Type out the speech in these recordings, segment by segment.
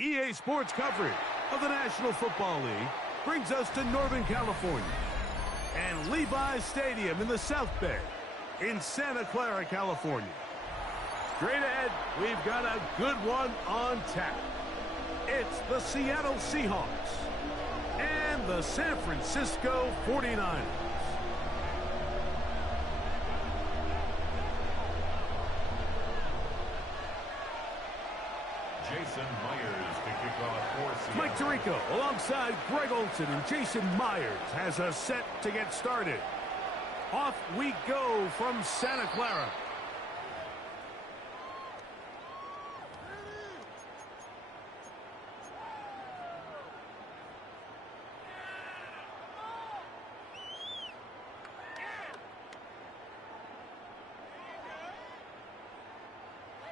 EA Sports coverage of the National Football League brings us to Northern California and Levi's Stadium in the South Bay in Santa Clara, California. Straight ahead, we've got a good one on tap. It's the Seattle Seahawks and the San Francisco 49ers. Jason Myers to kick off for Seattle. Mike Tirico alongside Greg Olson, and Jason Myers has us set to get started. Off we go from Santa Clara.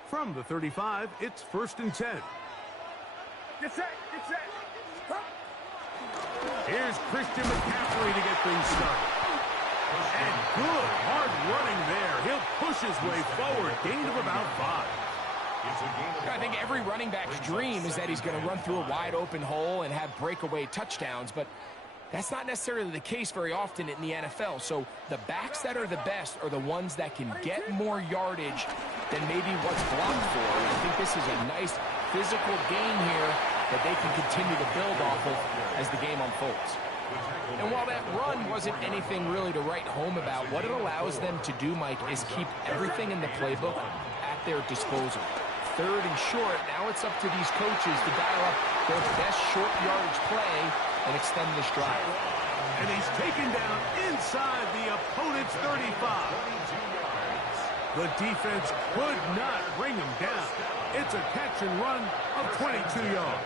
From the 35, it's 1st and 10. Get set, get set. Here's Christian McCaffrey to get things started. And good, hard running there. He'll push his way forward. Gain of about 5. I think every running back's dream is that he's going to run through a wide open hole and have breakaway touchdowns, but that's not necessarily the case very often in the NFL. So the backs that are the best are the ones that can get more yardage than maybe what's blocked for. And I think this is a nice physical gain here that they can continue to build off of as the game unfolds. And while that run wasn't anything really to write home about, what it allows them to do, Mike, is keep everything in the playbook at their disposal. 3rd and short, now it's up to these coaches to dial up their best short yardage play and extend this drive. And he's taken down inside the opponent's 35. The defense could not bring him down. It's a catch and run of 22 yards.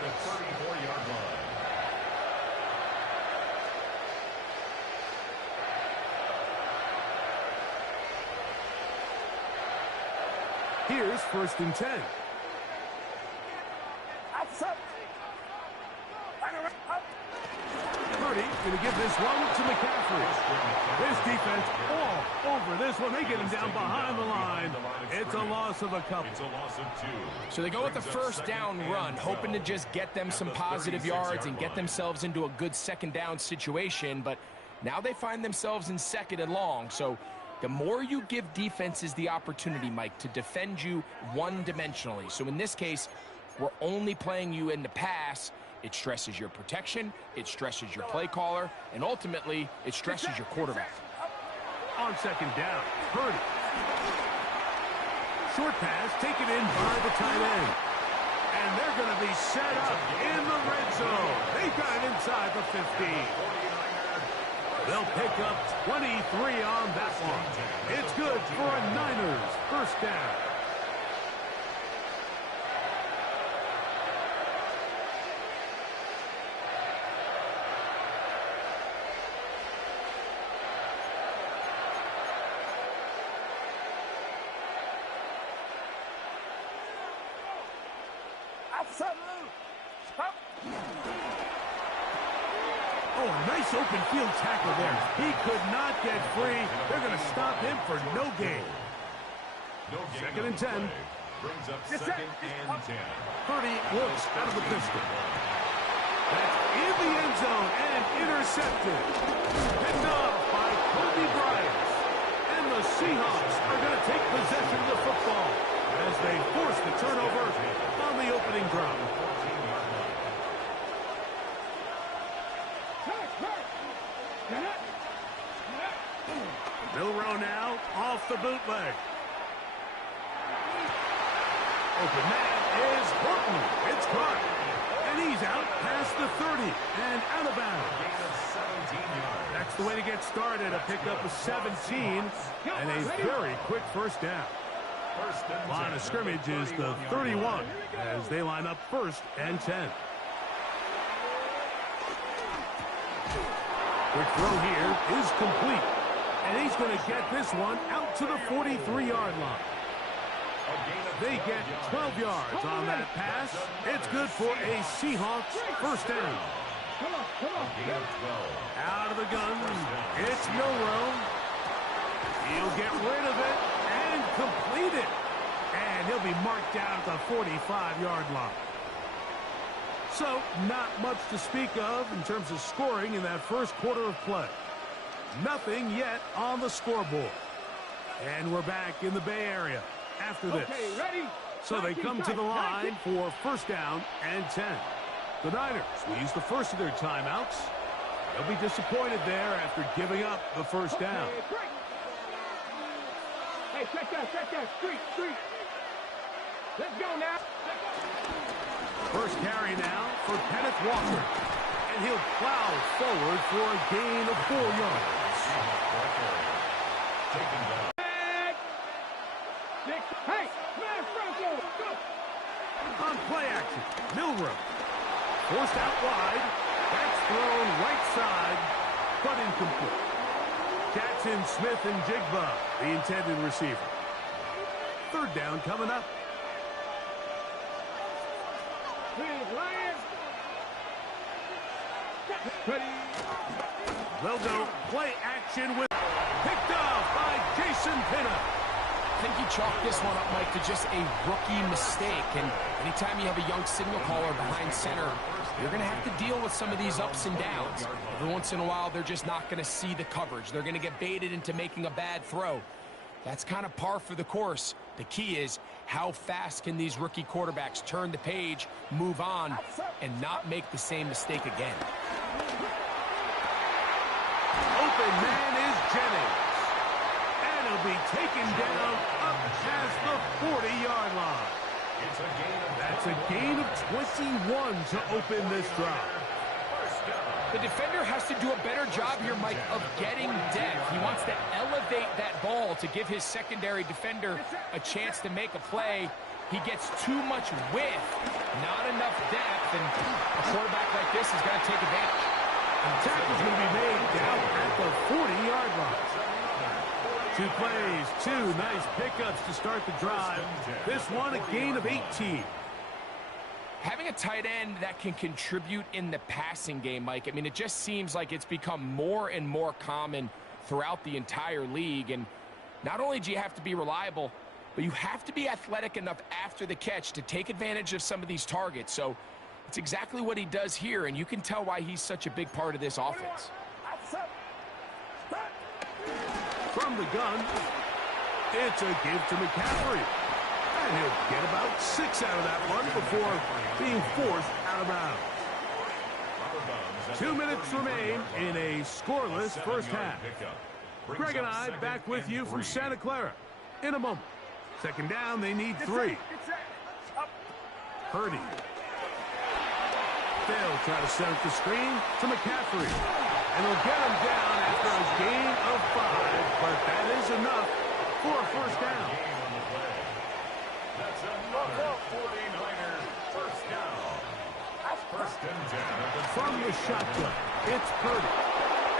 Here's 1st and 10. Purdy going to give this one to McCaffrey. This defense all over this one. They get him down behind the line. It's a loss of a couple. So they go with the 1st down run, hoping to just get them some positive yards and get themselves into a good 2nd down situation. But now they find themselves in 2nd and long. So the more you give defenses the opportunity, Mike, to defend you one-dimensionally. So in this case, we're only playing you in the pass. It stresses your protection, it stresses your play caller, and ultimately, it stresses your quarterback. On 2nd down, Purdy. Short pass taken in by the tight end. And they're going to be set up in the red zone. They've got it inside the 15. They'll pick up 23 on that one. It's good for a Niners 1st down. Oh, nice open field tackle there. He could not get free. They're going to stop him for no gain. 2nd and 10. Brings up 2nd and 10. Purdy looks out of the pistol. That's in the end zone and intercepted. Picked off by Kobe Bryant. And the Seahawks are going to take possession of the football as they force the turnover on the opening drive. Milrow now off the bootleg. Open man is Horton. It's caught. And he's out past the 30 and out of bounds. That's the way to get started. A pickup of 17 and a very quick 1st down. Line of scrimmage is the 31 as they line up 1st and 10. Quick throw here is complete. And he's going to get this one out to the 43-yard line. They get 12 yards on that pass. It's good for a Seahawks 1st down. Out of the gun. It's Milrow. He'll get rid of it and complete it. And he'll be marked down at the 45-yard line. So, not much to speak of in terms of scoring in that first quarter of play. Nothing yet on the squireboard. And we're back in the Bay Area after this. Okay, ready? So they come to the line for first down and 10. The Niners will use the first of their timeouts. They'll be disappointed there after giving up the first down. Hey, check that. Street. Let's go now. First carry now for Kenneth Walker. And he'll plow forward for a gain of 4 yards. Hey, man, Franco, go. On play action, Milrow. Forced out wide. That's thrown right side, but incomplete. Jackson, Smith, and Jigba, the intended receiver. Third down coming up. They'll go play action with picked off by Jason Pinna. I think you chalk this one up, Mike, to just a rookie mistake. And anytime you have a young signal caller behind center, you're going to have to deal with some of these ups and downs. Every once in a while, they're just not going to see the coverage. They're going to get baited into making a bad throw. That's kind of par for the course. The key is how fast can these rookie quarterbacks turn the page, move on, and not make the same mistake again. Open man is Jennings. And he'll be taken down up past the 40-yard line. That's a gain of 21 to open this drive. The defender has to do a better job here, Mike, of getting depth. He wants to elevate that ball to give his secondary defender a chance to make a play. He gets too much width, not enough depth, and a quarterback like this is going to take advantage. And the tackle's going to be made down at the 40-yard line. 2 plays, 2 nice pickups to start the drive. This one, a gain of 18. Having a tight end that can contribute in the passing game, Mike, I mean, it just seems like it's become more and more common throughout the entire league. And not only do you have to be reliable, but you have to be athletic enough after the catch to take advantage of some of these targets. So it's exactly what he does here, and you can tell why he's such a big part of this offense. From the gun, it's a give to McCaffrey. And he'll get about 6 out of that one before being forced out of bounds. 2 minutes remain in a scoreless first half. Greg and I back with you from Santa Clara in a moment. Second down, they need 3. Purdy. They'll try to set up the screen to McCaffrey. And he'll get him down after a gain of 5, but that is enough for a first down. That's another 49ers first down. First and 10. From the shotgun, it's Purdy.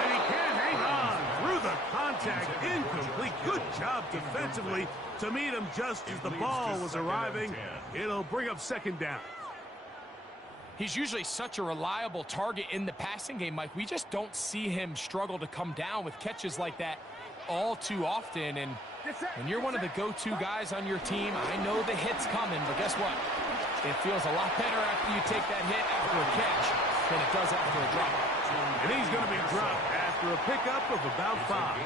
And he can't hang on through the contact. Incomplete. Good job defensively to meet him just as the ball was arriving. It'll bring up second down. He's usually such a reliable target in the passing game, Mike. We just don't see him struggle to come down with catches like that all too often. And when you're one of the go-to guys on your team, I know the hit's coming, but guess what? It feels a lot better after you take that hit after a catch than it does after a drop. And he's going to be dropped after a pickup of about 5.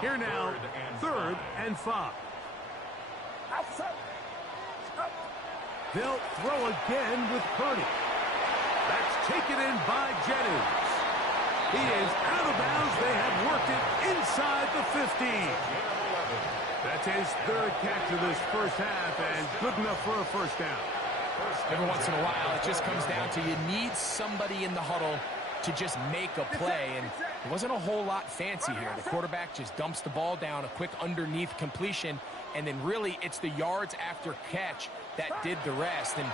Here now, third and 5. They'll throw again with Purdy. That's taken in by Jennings. He is out of bounds. They have worked it inside the 15. That's his third catch of this first half, and good enough for a first down. Every once in a while, it just comes down to you need somebody in the huddle to just make a play, and it wasn't a whole lot fancy here. The quarterback just dumps the ball down, a quick underneath completion, and then really it's the yards after catch that did the rest, and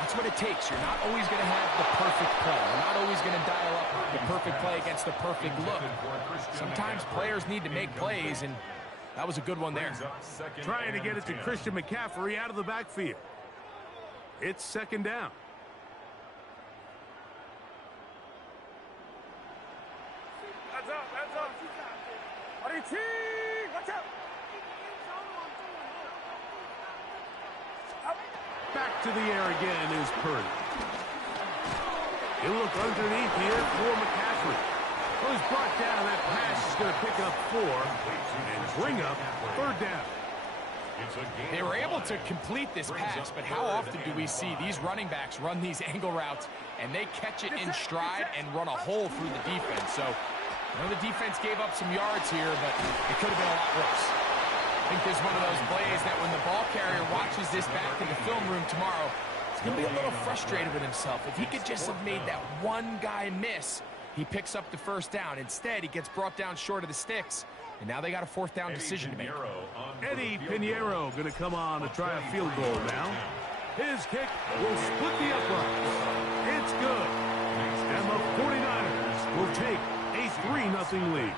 that's what it takes. You're not always going to have the perfect play. You're not always going to dial up the perfect play against the perfect look. Sometimes players need to make plays, and that was a good one there. Trying to get it to Christian McCaffrey out of the backfield. It's second down. Heads up. Watch out. Back to the air again is Purdy. He'll look underneath here for McCaffrey. Well, he's brought down. That pass is going to pick up 4 and bring up 3rd down. They were able to complete this pass, but how often do we see these running backs run these angle routes and they catch it in stride and run a hole through the defense? So, the defense gave up some yards here, but it could have been a lot worse. I think there's one of those plays that when the ball carrier watches this back in the film room tomorrow, he's going to be a little frustrated with himself. If he could just have made that one guy miss, he picks up the 1st down. Instead, he gets brought down short of the sticks. And now they got a 4th down decision to make. Eddie Pinheiro going to come on to try a field goal now. His kick will split the uprights. It's good. And the 49ers will take a 3-0 lead.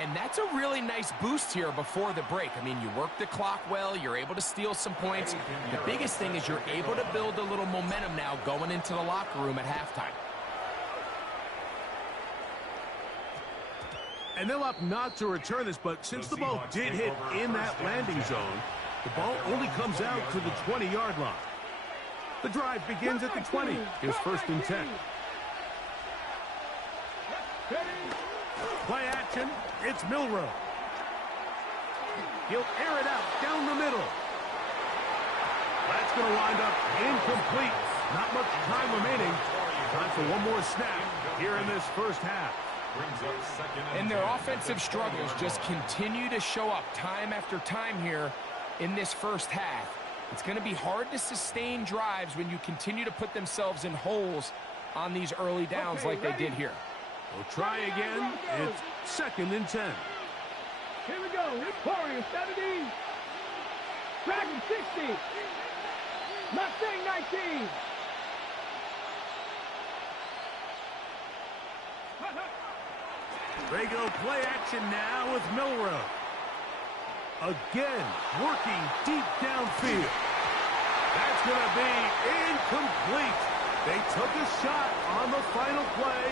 And that's a really nice boost here before the break. I mean, you work the clock well. You're able to steal some points. The biggest thing is you're able to build a little momentum now going into the locker room at halftime. And they'll opt not to return this, but since the ball did hit in that landing zone, the ball only comes out to the 20-yard line. The drive begins at the 20. Here's 1st and 10. Play action. It's Milroe. He'll air it out down the middle. That's going to wind up incomplete. Not much time remaining. Time for one more snap here in this 1st half. And their offensive struggles just continue to show up time after time here in this 1st half. It's going to be hard to sustain drives when you continue to put themselves in holes on these early downs like they did here. We'll try again. It's 2nd and 10. Here we go. Warriors 70. Dragon 60. Mustang 19. They go play action now with Milroe. Again, working deep downfield. That's going to be incomplete. They took a shot on the final play.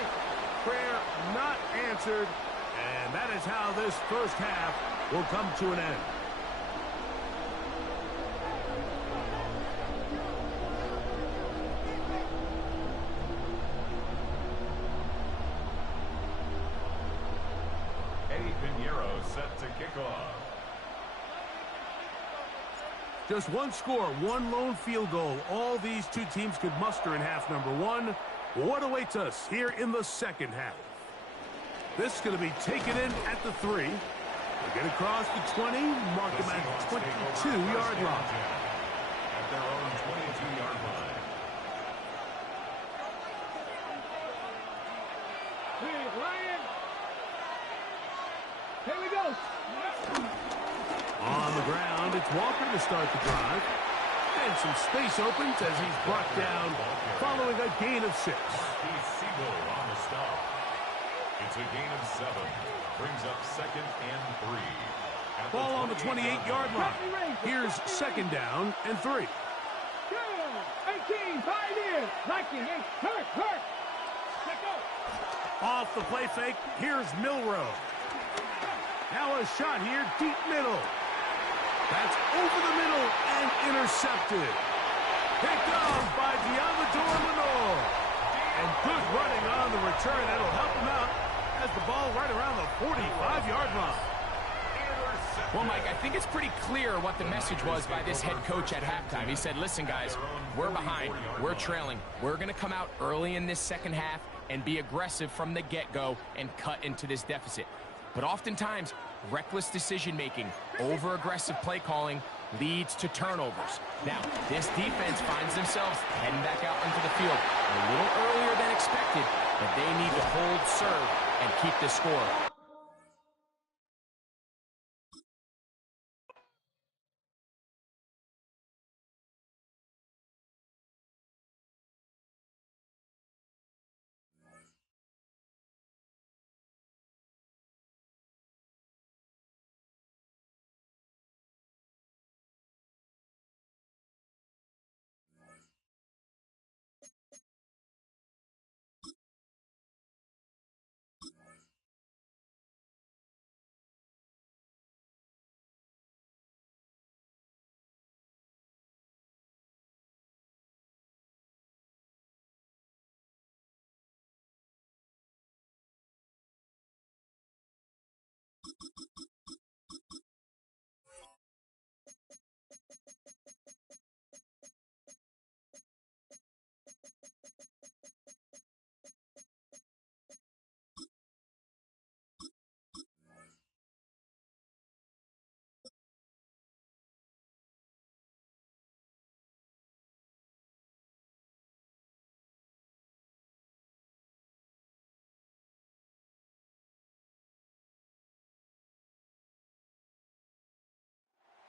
Prayer not answered. And that is how this 1st half will come to an end. Eddie Pinheiro set to kick off. Just one score, one lone field goal. All these two teams could muster in half number 1. What awaits us here in the 2nd half? This is going to be taken in at the 3. They get across the 20, mark them at 22-yard line. At their own 22-yard line. Lion. Here we go. On the ground, it's Walker to start the drive. And some space opens as he's brought down following a gain of 6. He's Siegel on the stop. It's a gain of 7. Brings up 2nd and 3. At Ball on the 28-yard line. Here's 2nd down and 3. 18, Pioneer. Lightning, hurt. Let go. Off the play fake, here's Milroe. Now a shot here, deep middle. That's over the middle and intercepted. Picked off by Diamador Lenore. And good running on the return. That'll help him out as the ball right around the 45-yard line. Well, Mike, I think it's pretty clear what the message was by this head coach at halftime. He said, listen, guys, we're behind. We're trailing. We're going to come out early in this 2nd half and be aggressive from the get-go and cut into this deficit. But oftentimes, reckless decision-making, over-aggressive play calling leads to turnovers. Now, this defense finds themselves heading back out into the field a little earlier than expected, but they need to hold serve and keep this score.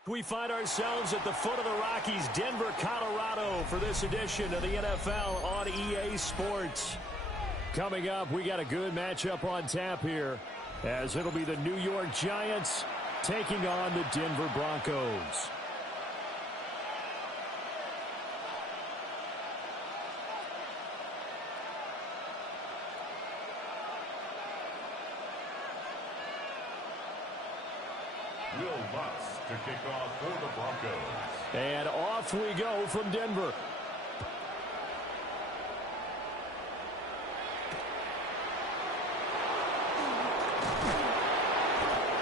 We find ourselves at the foot of the Rockies, Denver, Colorado, for this edition of the NFL on EA Sports. Coming up, we got a good matchup on tap here, as it'll be the New York Giants taking on the Denver Broncos. Will Lutz to kick off for the Broncos. And off we go from Denver.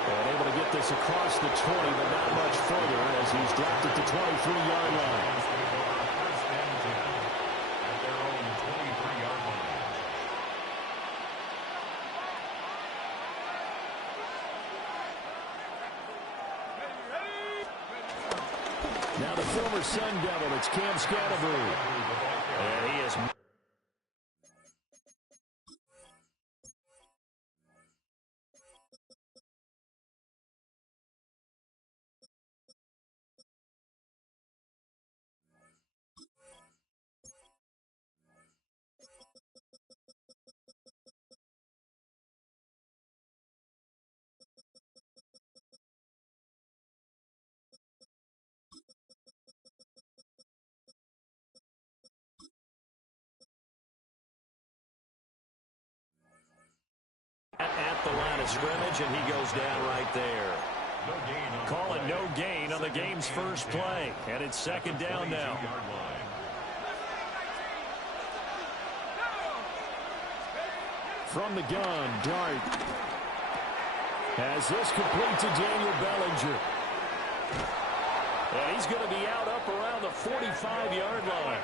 And able to get this across the 20, but not much further as he's dropped it to 23-yard line. First and 10 at their own 23-yard line. Now the former Sun Devil, it's Cam Scatterbury. And he is... at the line of scrimmage, and he goes down right there. Calling no gain on the game's first play, and it's second down now. From the gun, Dart has this complete to Daniel Bellinger. And he's going to be out up around the 45-yard line.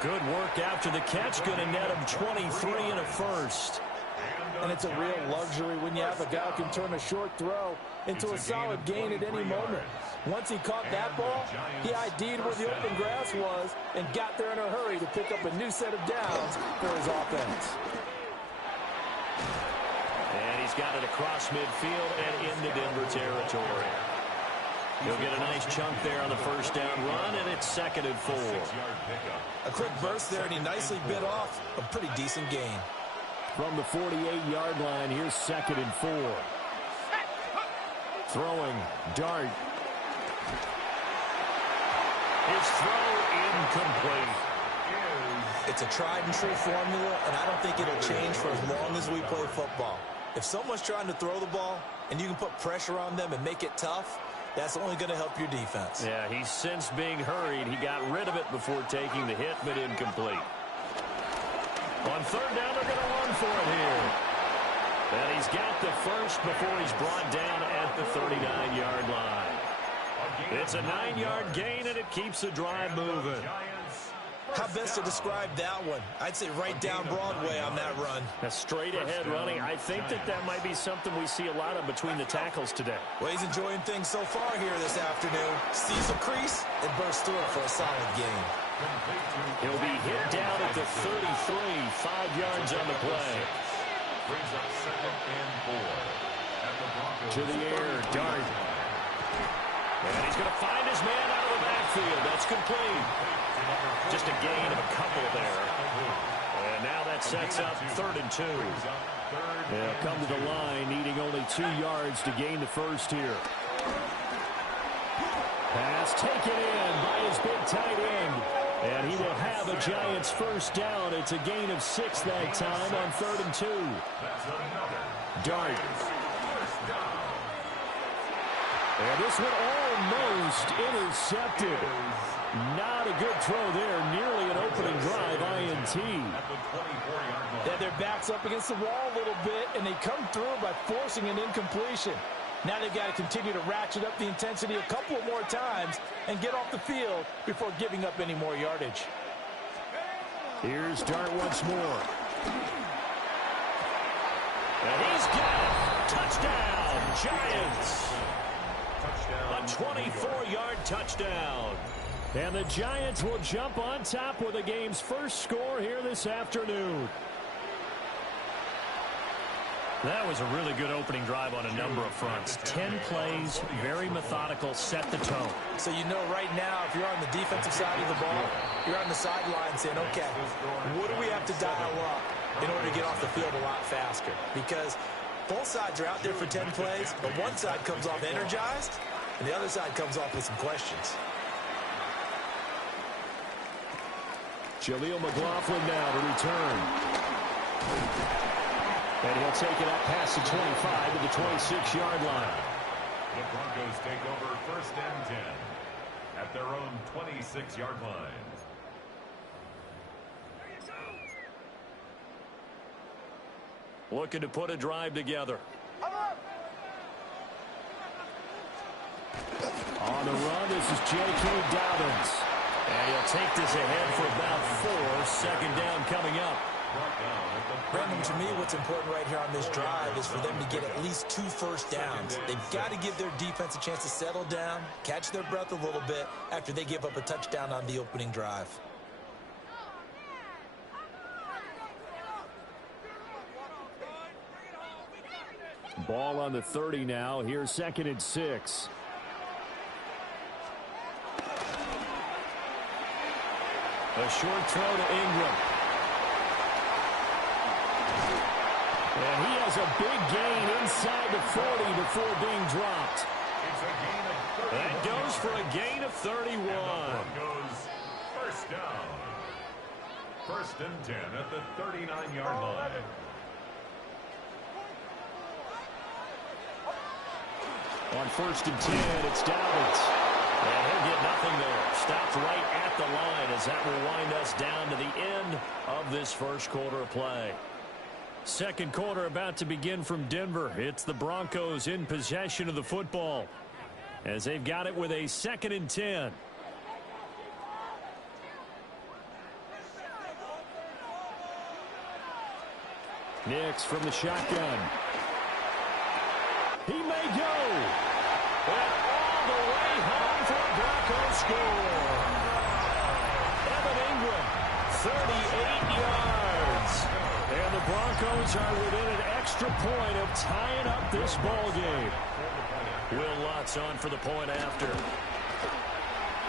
Good work after the catch, going to net him 23 and a first. And it's a real luxury when you have a guy who can turn a short throw into a solid gain at any moment. Once he caught that ball, he ID'd where the open grass was and got there in a hurry to pick up a new set of downs for his offense. And he's got it across midfield and into Denver territory. He'll get a nice chunk there on the first down run, and it's second and 4. A quick burst there, and he nicely bit off a pretty decent gain. From the 48-yard line, here's second and 4. Throwing, Dart. His throw incomplete. It's a tried-and-true formula, and I don't think it'll change for as long as we play football. If someone's trying to throw the ball, and you can put pressure on them and make it tough, that's only going to help your defense. Yeah, he's since being hurried. He got rid of it before taking the hit, but incomplete. On third down, they're going to run for it here. And he's got the first before he's brought down at the 39-yard line. It's a 9-yard gain, and it keeps the drive moving. How best to describe that one? I'd say right down Broadway on that run. A straight-ahead running. I think that might be something we see a lot of between the tackles today. Well, he's enjoying things so far here this afternoon. Sees a crease and bursts through it for a solid gain. He'll be hit down at the 33, 5 yards on the play. Brings up second and 4. To the air, Dart. And he's going to find his man out of the backfield. That's complete. Just a gain of a couple there. And now that sets up third and 2. They'll come to the line, needing only 2 yards to gain the first here. Pass taken in by his big tight end. And he will have a Giants first down. It's a gain of 6 that time on third and 2. Dart. And this one almost intercepted. Not a good throw there. Nearly an opening drive INT. Yeah, their back's up against the wall a little bit, and they come through by forcing an incompletion. Now they've got to continue to ratchet up the intensity a couple more times and get off the field before giving up any more yardage. Here's Dart once more. And he's got it. Touchdown, Giants. A 24-yard touchdown. And the Giants will jump on top with the game's first score here this afternoon. That was a really good opening drive on a number of fronts. 10 plays, very methodical, set the tone. So you know right now, if you're on the defensive side of the ball, you're on the sideline saying, okay, what do we have to dial up in order to get off the field a lot faster? Because both sides are out there for 10 plays, but one side comes off energized, and the other side comes off with some questions. Jaleel McLaughlin now to return. And he'll take it up past the 25 to the 26-yard line. The Broncos take over 1st and 10 at their own 26-yard line. Looking to put a drive together. On the run, this is J.K. Dobbins. And he'll take this ahead for about 4. 2nd down coming up. Brandon, to me, what's important right here on this drive is for them to get at least 2 first downs. They've got to give their defense a chance to settle down, catch their breath a little bit after they give up a touchdown on the opening drive. Ball on the 30 now. Here's 2nd and 6. A short throw to Ingram. And he has a big gain inside the 40 before being dropped. That goes for a gain of 31. Goes 1st down. 1st and 10 at the 39-yard line. On 1st and 10, it's Dobbins. And he'll get nothing there. Stopped right at the line as that will wind us down to the end of this 1st quarter of play. 2nd quarter about to begin from Denver. It's the Broncos in possession of the football as they've got it with a 2nd and 10. Nix from the shotgun. He may go. And all the way home for a Broncos score. Evan Ingram, 38 yards. And the Broncos are within an extra point of tying up this ball game. Will Lutz on for the point after.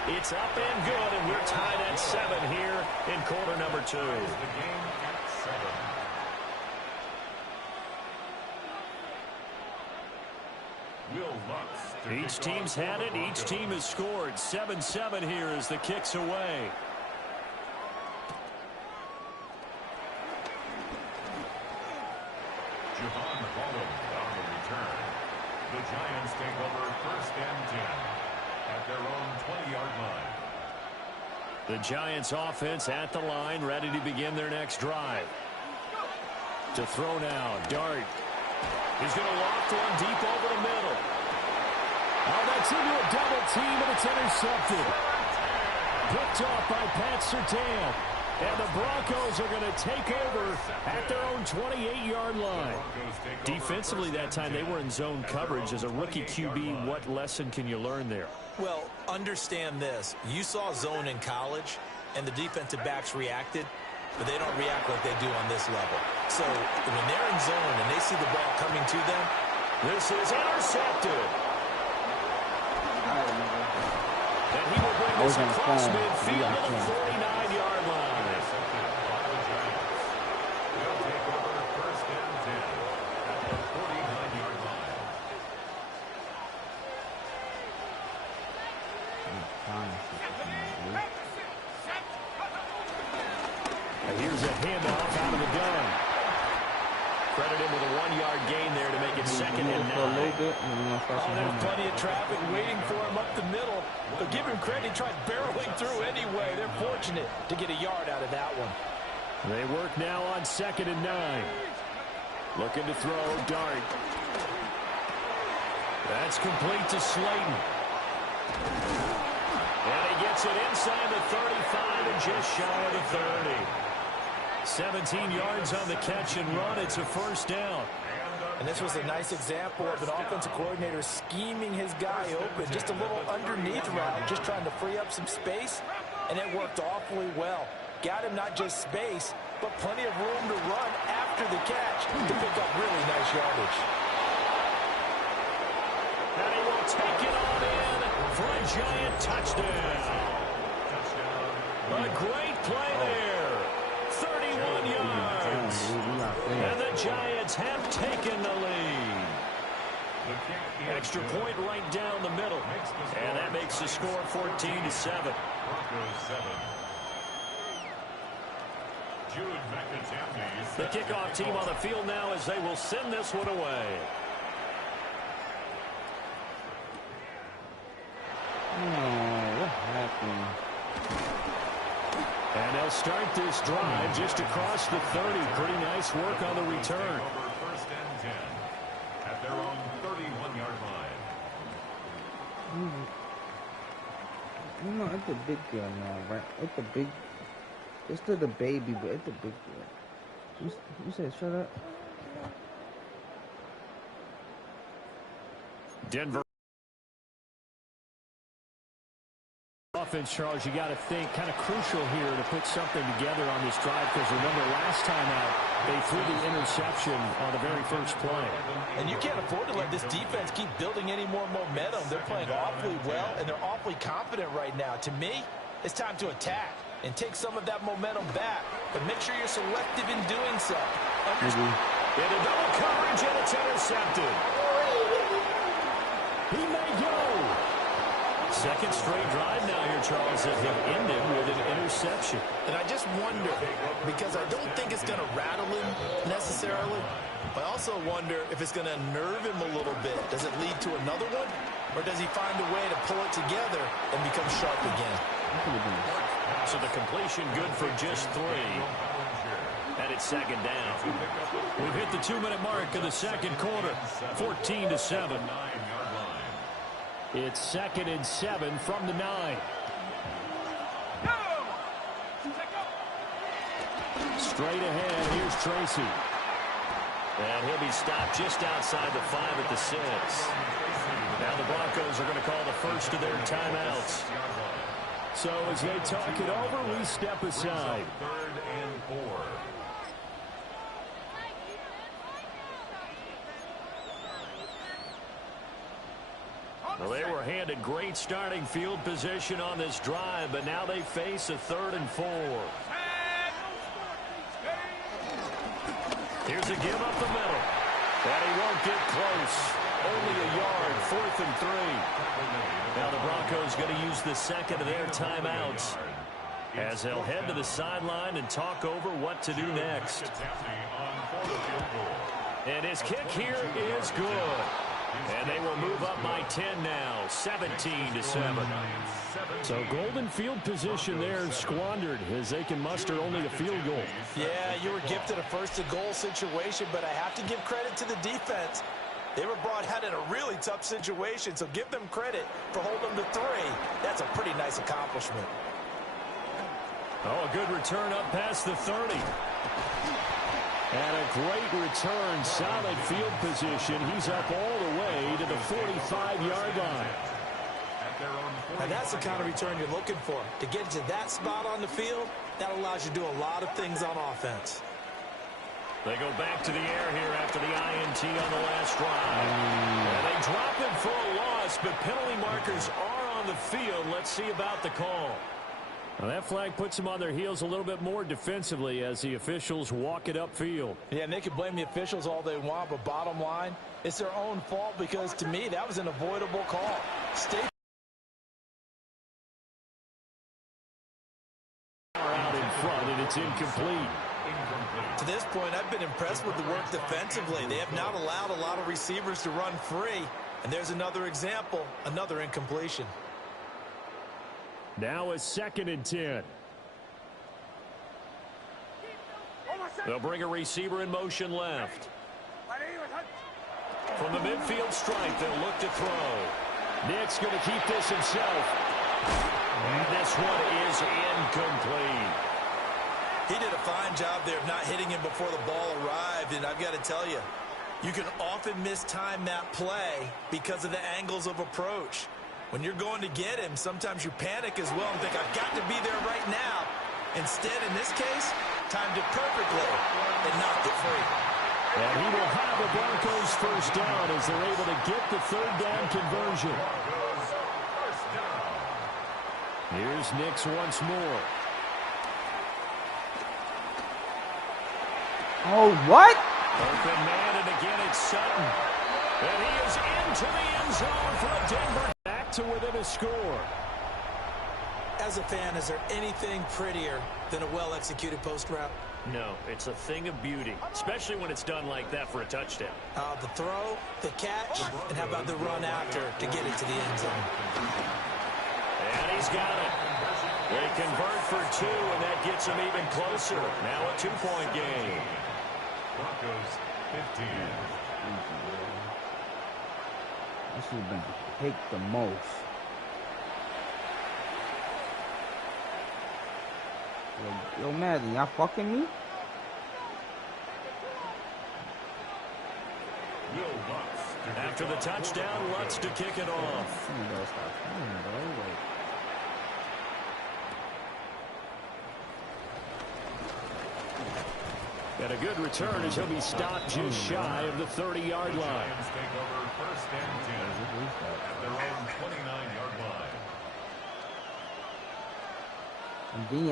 It's up and good, and we're tied at 7 here in quarter number 2. The game at 7. Each team's had it. Each team has scored. 7-7 here as the kick's away. Javon Holland on the return. The Giants take over 1st and 10 at their own 20-yard line. The Giants offense at the line, ready to begin their next drive. To throw now, Dart. He's going to loft one deep over the middle. Oh, that's into a double team, and it's intercepted. Picked off by Pat Surtain. And the Broncos are going to take over at their own 28-yard line. Defensively that time, they were in zone coverage. As a rookie QB, what lesson can you learn there? Well, understand this. You saw zone in college, and the defensive backs reacted, but they don't react like they do on this level. So when they're in zone and they see the ball coming to them, this is intercepted. And he will bring this across midfield to the 49-yard line. They'll take over 1st and 10 at the 49-yard line. And here's a handoff out of the gun. Credit him with a 1-yard gain there to make it 2nd and 9. There's plenty of traffic waiting for him up the middle. But give him credit, he tried barreling through anyway. They're fortunate to get a yard out of that one. They work now on 2nd and 9. Looking to throw, Dart. That's complete to Slayton. And he gets it inside the 35 and just shy of the 30. 17 yards on the catch and run. It's a 1st down. And this was a nice example of an offensive coordinator scheming his guy open. Just a little underneath route, just trying to free up some space, and it worked awfully well. got him not just space, but plenty of room to run after the catch to pick up really nice yardage. And he will take it on in for a Giant touchdown. A great play there. 31 yards. And the Giants have taken the lead. Extra point right down the middle. And that makes the score 14-7. The kickoff team on the field now as they will send this one away. Oh, what happened? And they'll start this drive just across the 30. Pretty nice work on the return. First and 10 at their own 31-yard line. No, it's a big girl now, right? It's a big. It's still the baby, but it's a big girl. You said shut up. Denver. Offense, Charles, you got to think kind of crucial here to put something together on this drive, because remember last time out they threw the interception on the very first play. And you can't afford to let this defense keep building any more momentum. They're playing awfully well, and they're awfully confident right now. To me, it's time to attack and take some of that momentum back, but make sure you're selective in doing so. Into double coverage, and it's intercepted. He may go. Second straight drive now here, Charles, that have ended with an interception. And I just wonder, because I don't think it's going to rattle him necessarily, but I also wonder if it's going to unnerve him a little bit. Does it lead to another one, or does he find a way to pull it together and become sharp again? So the completion good for just 3. And it's second down. We've hit the 2-minute mark of the second quarter. 14-7. It's 2nd and 7 from the 9. Straight ahead, here's Tracy. And he'll be stopped just outside the 5 at the 6. Now the Broncos are going to call the first of their timeouts. So as they talk it over, we step aside. 3rd and 4. Well, they were handed great starting field position on this drive, but now they face a 3rd and 4. Here's a give up the middle. And he won't get close. Only a yard, 4th and 3. Now the Broncos going to use the second of their timeouts as they'll head to the sideline and talk over what to do next. And his kick here is good. And they will move up by 10 now, 17-7. So golden field position there squandered as they can muster only a field goal. Yeah, you were gifted a first-to-goal situation, but I have to give credit to the defense. They were brought out in a really tough situation, so give them credit for holding them to 3. That's a pretty nice accomplishment. Oh, a good return up past the 30. And a great return, solid field position. He's up all the way to the 45-yard line. And that's the kind of return you're looking for. To get to that spot on the field, that allows you to do a lot of things on offense. They go back to the air here after the INT on the last drive. And they drop him for a loss, but penalty markers are on the field. Let's see about the call. Well, that flag puts them on their heels a little bit more defensively as the officials walk it upfield. Yeah, and they can blame the officials all they want, but bottom line, it's their own fault because, to me, that was an avoidable call. Stay out in front, and it's incomplete. To this point, I've been impressed with the work defensively. They have not allowed a lot of receivers to run free. And there's another example, another incompletion. Now it's 2nd and 10. They'll bring a receiver in motion left. From the midfield stripe, they'll look to throw. Nick's going to keep this himself. And this one is incomplete. He did a fine job there of not hitting him before the ball arrived, and I've got to tell you, you can often mistime that play because of the angles of approach. When you're going to get him, sometimes you panic as well and think, I've got to be there right now. Instead, in this case, timed it perfectly and knocked it free. And he will have the Broncos first down as they're able to get the third down conversion. Here's Nix once more. Oh, what? Open man, and again it's Sutton. And he is into the end zone for a Denver. Back to within a score. As a fan, is there anything prettier than a well-executed post route? No, it's a thing of beauty, especially when it's done like that for a touchdown. The throw, the catch, and how about the run after to get it to the end zone? And he's got it. They convert for 2, and that gets him even closer. Now a 2-point game. Broncos 15. This has been picked the most. Yo, Madden, y'all fucking me? After the touchdown, Lutz to kick it off. And a good return as he'll be stopped just shy of the 30-yard line. Take over first and 10 at their own 29-yard line. And then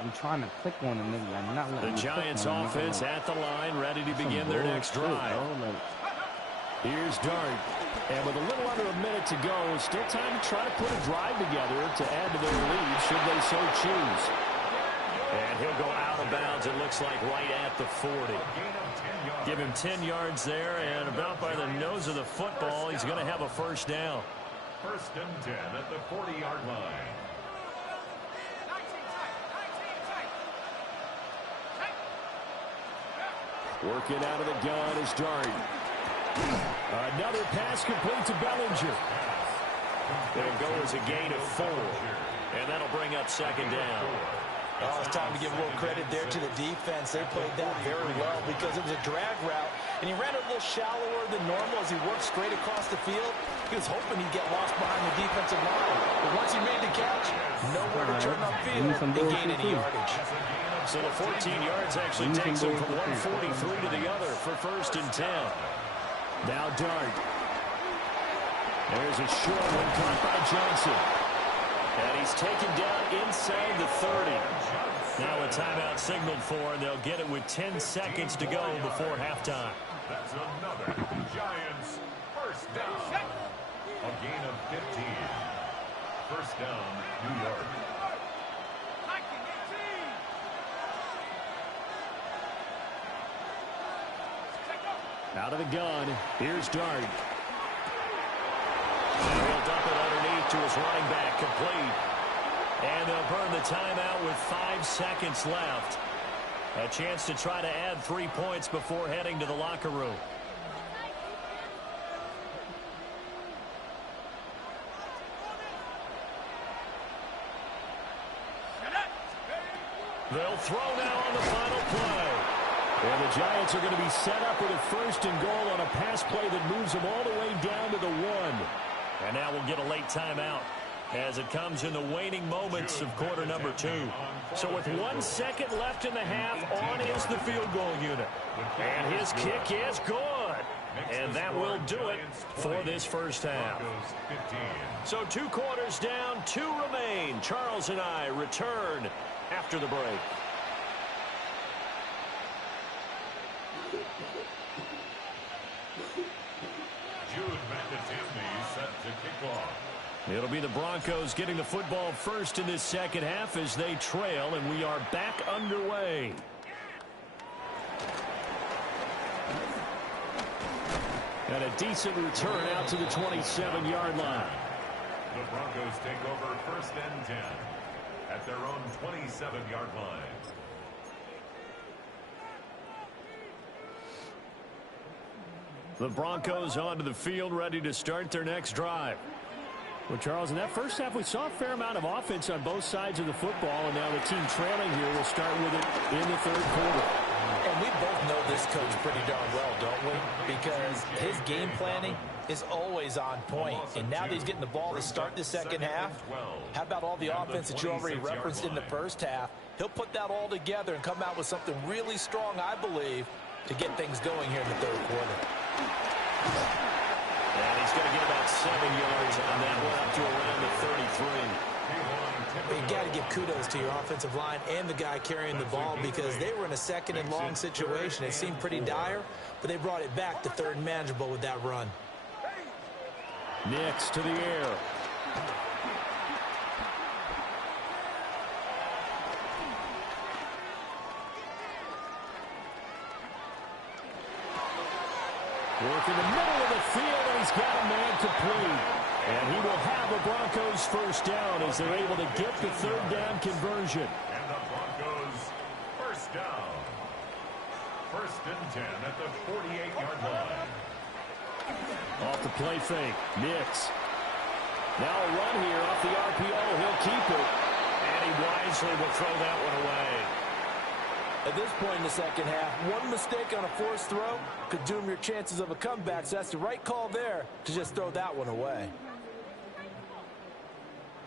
I'm trying to click on the nigga. I'm not letting the Giants offense at the line, ready to begin their next drive. Here's Dart. And with a little under a minute to go, still time to try to put a drive together to add to their lead, should they so choose. And he'll go out of bounds, it looks like, right at the 40. Give him 10 yards there, and about by the nose of the football, he's going to have a first down. First and 10 at the 40-yard line. Working out of the gun is Dart. Another pass complete to Bellinger. It'll go as a gain of 4. And that'll bring up second down. Oh, it's time to give a little credit there to the defense. They played that very well because it was a drag route, and he ran a little shallower than normal as he worked straight across the field. He was hoping he'd get lost behind the defensive line. But once he made the catch, nowhere to turn upfield and gain any yardage. So the 14 yards actually takes him from 143 to the other for first and 10. Now Dart. There's a short one caught by Johnson. And he's taken down inside the 30. Now a timeout signaled for, and they'll get it with 10 seconds to go before halftime. That's another Giants first down. A gain of 15. First down, New York. Out of the gun, here's Dart. And he'll dump it underneath to his running back, complete. And they'll burn the timeout with 5 seconds left. A chance to try to add 3 points before heading to the locker room. They'll throw now on the final play. And the Giants are going to be set up with a first and goal on a pass play that moves them all the way down to the 1. And now we'll get a late timeout as it comes in the waning moments of quarter number 2. So with 1 second left in the half, on is the field goal unit. And his kick is good. And that will do it for this first half. So 2 quarters down, 2 remain. Charles and I return after the break. It'll be the Broncos getting the football first in this second half as they trail, and we are back underway. And a decent return out to the 27-yard line. The Broncos take over first and 10 at their own 27-yard line. The Broncos onto the field, ready to start their next drive. Well, Charles, in that first half, we saw a fair amount of offense on both sides of the football, and now the team trailing here will start with it in the third quarter. And we've both know this coach pretty darn well, don't we? Because his game planning is always on point. And now that he's getting the ball to start the second half, how about all the offense that you already referenced in the first half? He'll put that all together and come out with something really strong, I believe, to get things going here in the third quarter. And he's going to get about 7 yards on that one up to around the 33. But you got to give kudos to your offensive line and the guy carrying the ball because they were in a second and long situation. It seemed pretty dire, but they brought it back to third and manageable with that run. Nix to the air. Work in the middle of the field, and he's got a man complete. And he will have a Broncos first down as they're able to get the third down conversion. And the Broncos first down. First and 10 at the 48-yard line. Off the play fake, Nix. Now a run here off the RPO. He'll keep it. And he wisely will throw that one away. At this point in the second half, one mistake on a forced throw could doom your chances of a comeback. So that's the right call there to just throw that one away.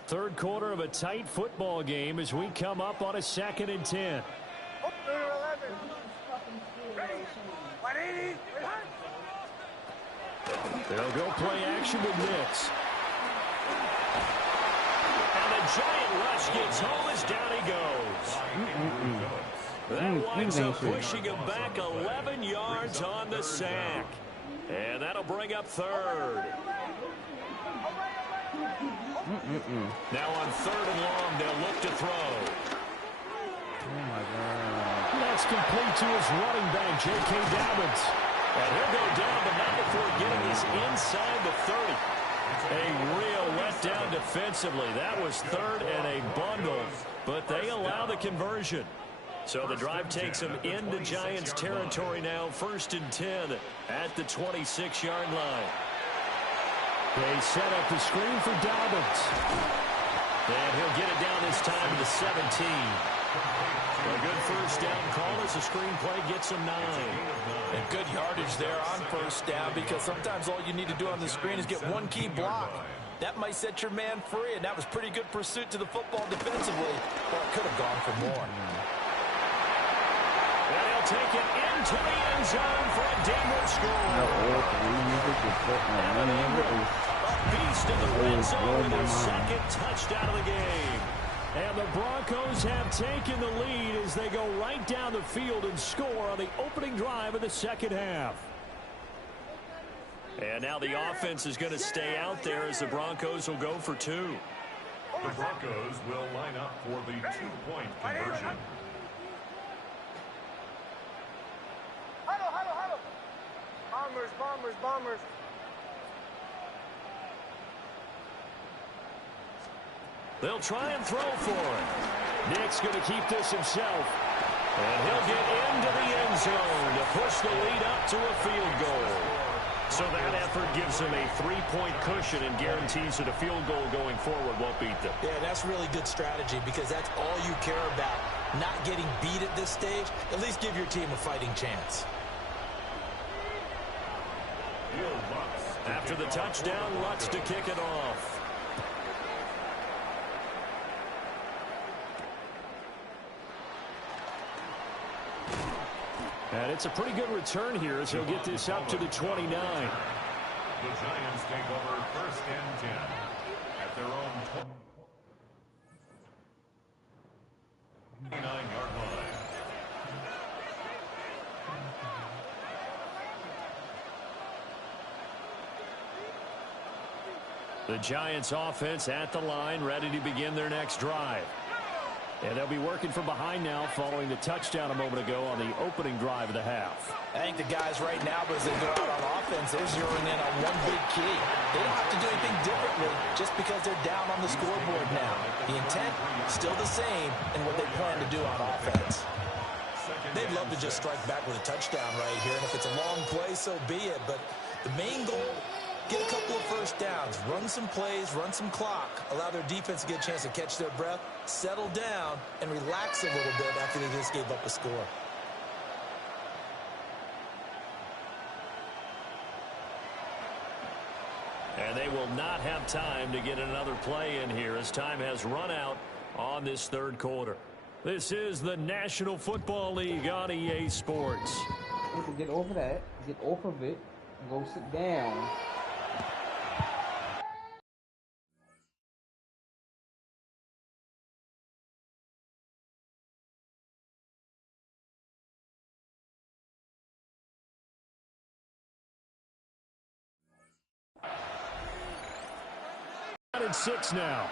Third quarter of a tight football game as we come up on a 2nd and 10. They'll go play action with Nix. And the giant rush gets home as down he goes. That winds up pushing him back 11 yards on the sack. And that'll bring up third. Now on 3rd and long, they'll look to throw. Oh, my God. That's complete to his running back, J.K. Dobbins. And he'll go down, but not before getting this inside the 30. A real letdown defensively. That was third and a bundle, but they allow the conversion. So the drive takes them into Giants territory now, 1st and 10 at the 26-yard line. They set up the screen for Dobbins. And he'll get it down this time to the 17. A good first down call as the screenplay gets him 9. And good yardage there on first down because sometimes all you need to do on the screen is get one key block. That might set your man free, and that was pretty good pursuit to the football defensively, but it could have gone for more. And he'll take it into the end zone for a Denver score. A beast in the red zone with his 2nd touchdown of the game. And the Broncos have taken the lead as they go right down the field and score on the opening drive of the second half. And now the offense is going to stay out there as the Broncos will go for 2. The Broncos will line up for the 2-point conversion. Huddle. Bombers. They'll try and throw for it. Nick's going to keep this himself. And he'll get into the end zone to push the lead up to a field goal. So that effort gives them a 3-point cushion and guarantees that a field goal going forward won't beat them. Yeah, that's really good strategy because that's all you care about. Not getting beat at this stage. At least give your team a fighting chance. After the touchdown, Lutz to kick it off. And it's a pretty good return here as he'll get this up to the 29. The Giants take over 1st and 10 at their own 29-yard line. The Giants offense at the line, ready to begin their next drive. And they'll be working from behind now following the touchdown a moment ago on the opening drive of the half. I think the guys right now, as they go out on offense, they're zeroing in on one big key. They don't have to do anything differently just because they're down on the scoreboard now. The intent, still the same in what they plan to do on offense. They'd love to just strike back with a touchdown right here, and if it's a long play, so be it. But the main goal, get a couple of first downs, run some plays, run some clock, allow their defense to get a chance to catch their breath, settle down, and relax a little bit after they just gave up a score. And they will not have time to get another play in here as time has run out on this third quarter. This is the National Football League on EA Sports. Get over that. Get off of it. And go sit down. And 6 now.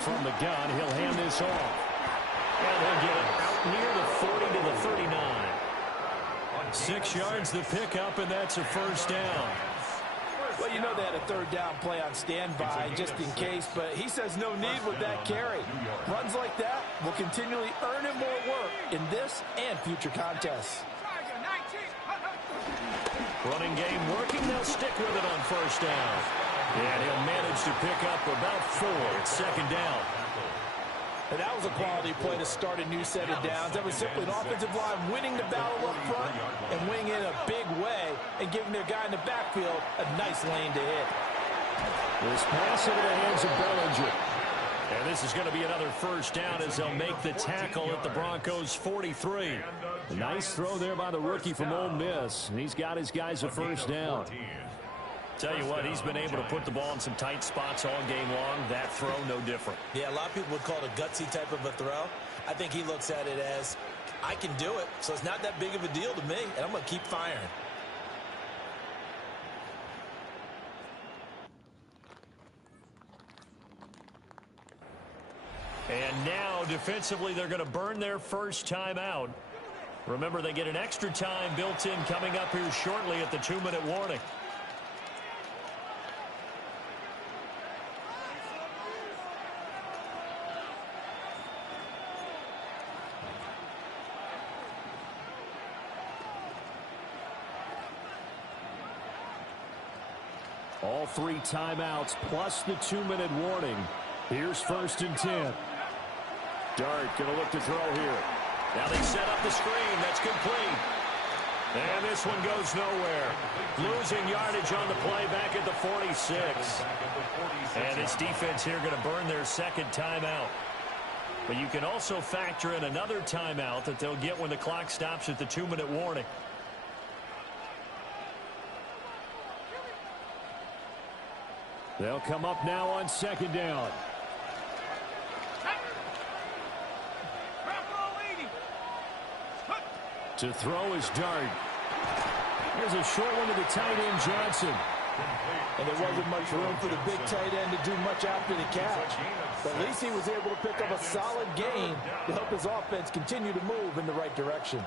From the gun, he'll hand this off. And he'll get it out near the 40 to the 39. 6 yards the pickup, and that's a first down. Well, you know they had a third down play on standby just in case, but he says no need with that carry. Runs like that will continually earn him more work in this and future contests. Running game working. They'll stick with it on first down. And he'll manage to pick up about 4. It's second down. And that was a quality play to start a new set of downs. That was simply an offensive line winning the battle up front and winning in a big way and giving their guy in the backfield a nice lane to hit. This pass into the hands of Bellinger. And this is going to be another first down as they'll make the tackle at the Broncos' 43. A nice throw there by the rookie from Ole Miss. And he's got his guys a first down. Tell you what, he's been able to put the ball in some tight spots all game long. That throw, no different. Yeah, a lot of people would call it a gutsy type of a throw. I think he looks at it as, I can do it, so it's not that big of a deal to me, and I'm going to keep firing. And now, defensively, they're going to burn their first time out. Remember, they get an extra time built in coming up here shortly at the 2-minute warning. All 3 timeouts plus the 2-minute warning. Here's 1st and 10. Dart going to look to throw here. Now they set up the screen. That's complete. And this one goes nowhere. Losing yardage on the play back at the 46. And this defense here going to burn their second timeout. But you can also factor in another timeout that they'll get when the clock stops at the 2-minute warning. They'll come up now on second down. To throw is Dart. Here's a short one to the tight end, Johnson. And there wasn't much room for the big tight end to do much after the catch. But at least he was able to pick up a solid gain to help his offense continue to move in the right direction.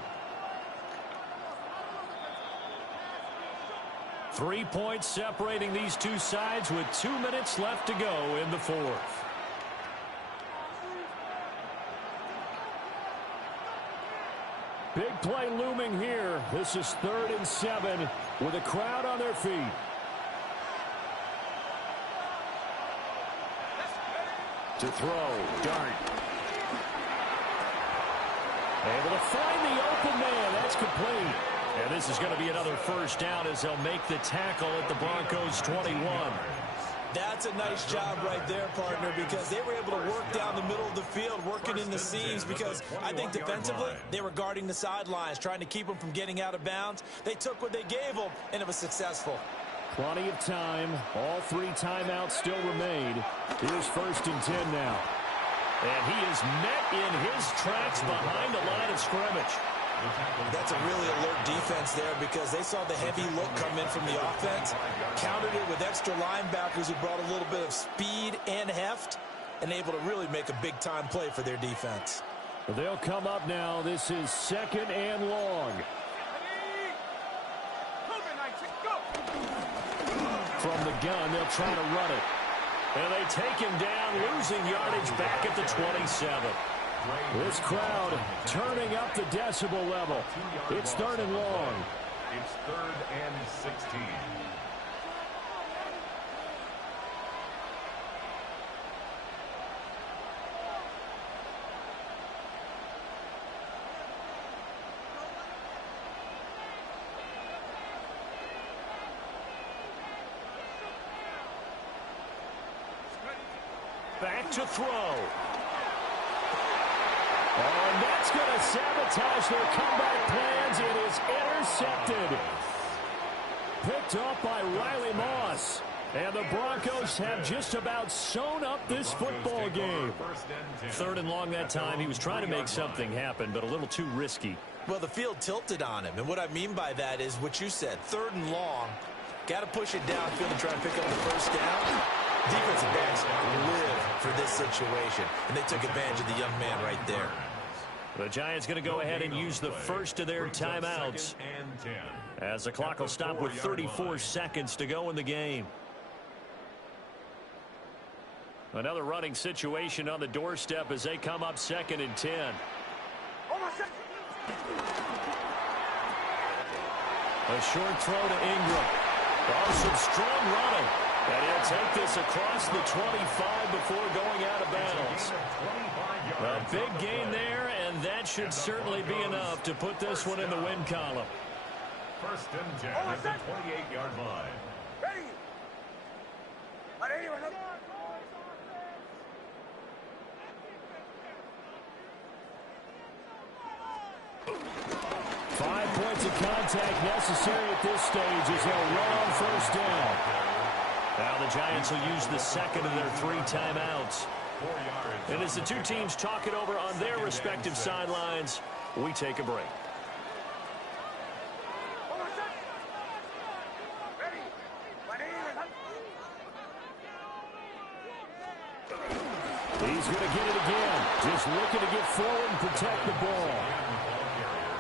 3 points separating these two sides with 2 minutes left to go in the fourth. Big play looming here. This is 3rd and 7 with a crowd on their feet. To throw, Dart. Able to find the open man. That's complete. And this is going to be another first down as they'll make the tackle at the Broncos' 21. That's a nice job right there, partner, because they were able to work down the middle of the field, working in the seams, because I think defensively they were guarding the sidelines, trying to keep them from getting out of bounds. They took what they gave them, and it was successful. Plenty of time. All 3 timeouts still remain. Here's 1st and 10 now. And he is met in his tracks behind the line of scrimmage. That's a really alert defense there because they saw the heavy look come in from the offense, countered it with extra linebackers who brought a little bit of speed and heft, and able to really make a big-time play for their defense. They'll come up now. This is 2nd and long. From the gun, they'll try to run it. And they take him down, losing yardage back at the 27. This crowd turning up the decibel level. It's 3rd and long. It's 3rd and 16. back to throw. Oh, and that's going to sabotage their comeback plans. It is intercepted. Picked up by Riley Moss. And the Broncos have just about sewn up this football game. 3rd and long that time. He was trying to make something happen, but a little too risky. Well, the field tilted on him, and what I mean by that is what you said, 3rd and long. Got to push it downfield and try and pick up the first down. Defensive backs live for this situation, and they took advantage of the young man right there. The Giants going to go ahead and use the first of their timeouts, as the clock will stop with 34 seconds to go in the game. Another running situation on the doorstep as they come up 2nd and 10. A short throw to Ingram. Oh, some strong running. And he'll take this across the 25 before going out of bounds. A big gain there, and that should certainly be enough to put this one in the win column. 1st and 10 at the 28-yard line. 5 points of contact necessary at this stage as they'll run on 1st down. Now the Giants will use the 2nd of their 3 timeouts. And as the two teams talk it over on their respective sidelines, we take a break. He's going to get it again. Just looking to get forward and protect the ball.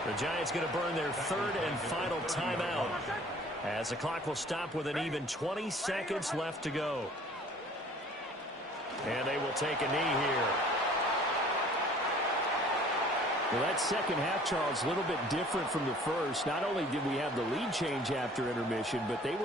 The Giants going to burn their 3rd and final timeout, as the clock will stop with an even 20 seconds left to go. And they will take a knee here. Well, that second half, Charles, a little bit different from the first. Not only did we have the lead change after intermission, but they were